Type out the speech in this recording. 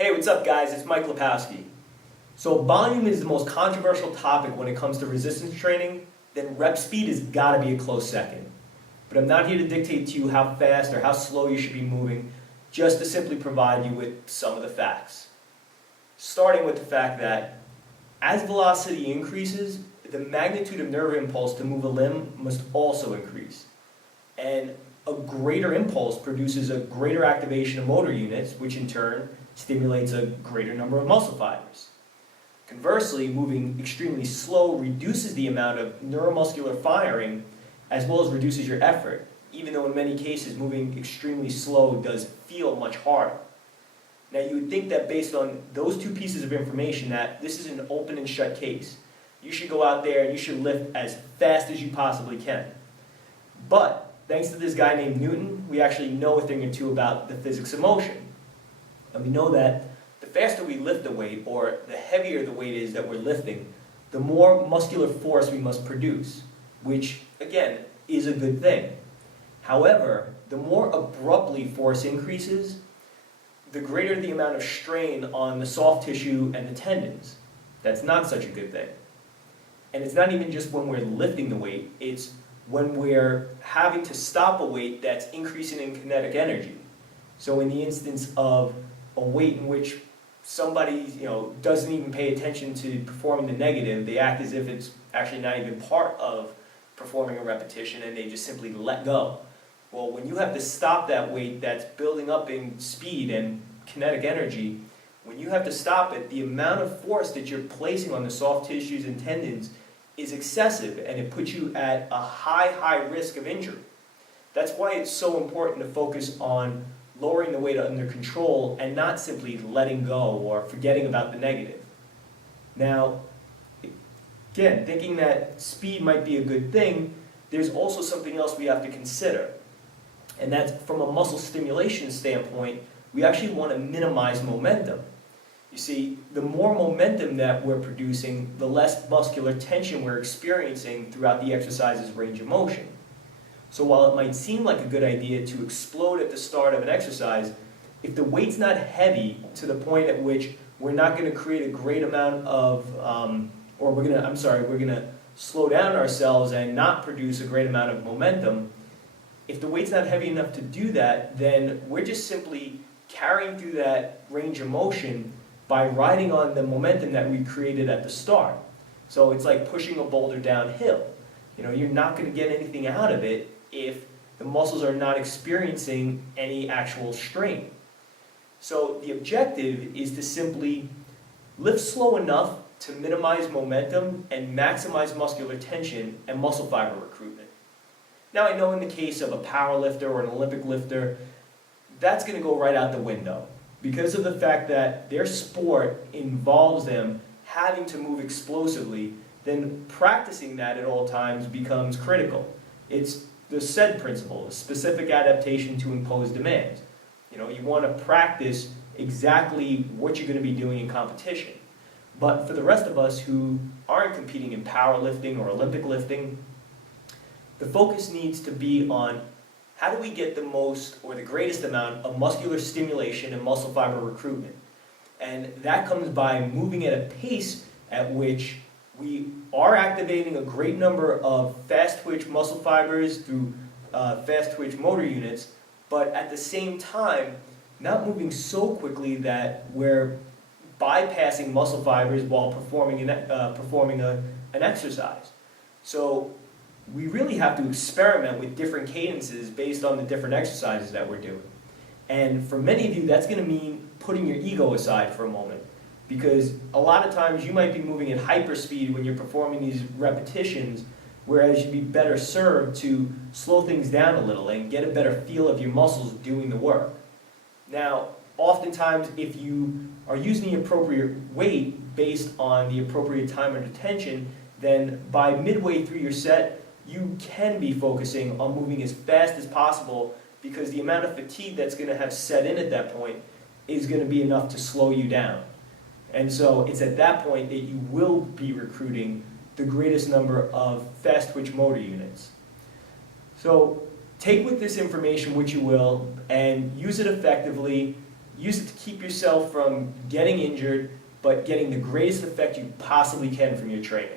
Hey, what's up guys? It's Mike Lipowski. So volume is the most controversial topic when it comes to resistance training, then rep speed has got to be a close second. But I'm not here to dictate to you how fast or how slow you should be moving, just to simply provide you with some of the facts. Starting with the fact that as velocity increases, the magnitude of nerve impulse to move a limb must also increase. And a greater impulse produces a greater activation of motor units, which in turn stimulates a greater number of muscle fibers. Conversely, moving extremely slow reduces the amount of neuromuscular firing as well as reduces your effort, even though in many cases moving extremely slow does feel much harder. Now you would think that based on those two pieces of information that this is an open and shut case. You should go out there and you should lift as fast as you possibly can. But thanks to this guy named Newton, we actually know a thing or two about the physics of motion. And we know that the faster we lift the weight, or the heavier the weight is that we're lifting, the more muscular force we must produce, which, again, is a good thing. However, the more abruptly force increases, the greater the amount of strain on the soft tissue and the tendons. That's not such a good thing. And it's not even just when we're lifting the weight, it's when we're having to stop a weight that's increasing in kinetic energy. So in the instance of a weight in which somebody doesn't even pay attention to performing the negative, they act as if it's actually not even part of performing a repetition and they just simply let go. Well, when you have to stop that weight that's building up in speed and kinetic energy, when you have to stop it, the amount of force that you're placing on the soft tissues and tendons is excessive, and it puts you at a high risk of injury. That's why it's so important to focus on lowering the weight under control and not simply letting go or forgetting about the negative. Now, again, thinking that speed might be a good thing, there's also something else we have to consider. And that's from a muscle stimulation standpoint, we actually want to minimize momentum. You see, the more momentum that we're producing, the less muscular tension we're experiencing throughout the exercise's range of motion. So while it might seem like a good idea to explode at the start of an exercise, if the weight's not heavy to the point at which we're not going to create a great amount of, we're going to slow down ourselves and not produce a great amount of momentum, if the weight's not heavy enough to do that, then we're just simply carrying through that range of motion by riding on the momentum that we created at the start. So it's like pushing a boulder downhill. You're not going to get anything out of it if the muscles are not experiencing any actual strain. So the objective is to simply lift slow enough to minimize momentum and maximize muscular tension and muscle fiber recruitment. Now I know in the case of a power lifter or an Olympic lifter, that's going to go right out the window because of the fact that their sport involves them having to move explosively. Then practicing that at all times becomes critical. It's the SAID principle, the specific adaptation to imposed demands. You want to practice exactly what you're going to be doing in competition. But for the rest of us who aren't competing in powerlifting or Olympic lifting, the focus needs to be on how do we get the most or the greatest amount of muscular stimulation and muscle fiber recruitment. And that comes by moving at a pace at which we are activating a great number of fast twitch muscle fibers through fast twitch motor units, but at the same time, not moving so quickly that we're bypassing muscle fibers while performing an exercise. So we really have to experiment with different cadences based on the different exercises that we're doing. And for many of you, that's going to mean putting your ego aside for a moment. Because a lot of times you might be moving at hyperspeed when you're performing these repetitions, whereas you'd be better served to slow things down a little and get a better feel of your muscles doing the work. Now, oftentimes if you are using the appropriate weight based on the appropriate time under tension, then by midway through your set, you can be focusing on moving as fast as possible because the amount of fatigue that's going to have set in at that point is going to be enough to slow you down. And so it's at that point that you will be recruiting the greatest number of fast twitch motor units. So take with this information what you will and use it effectively. Use it to keep yourself from getting injured, but getting the greatest effect you possibly can from your training.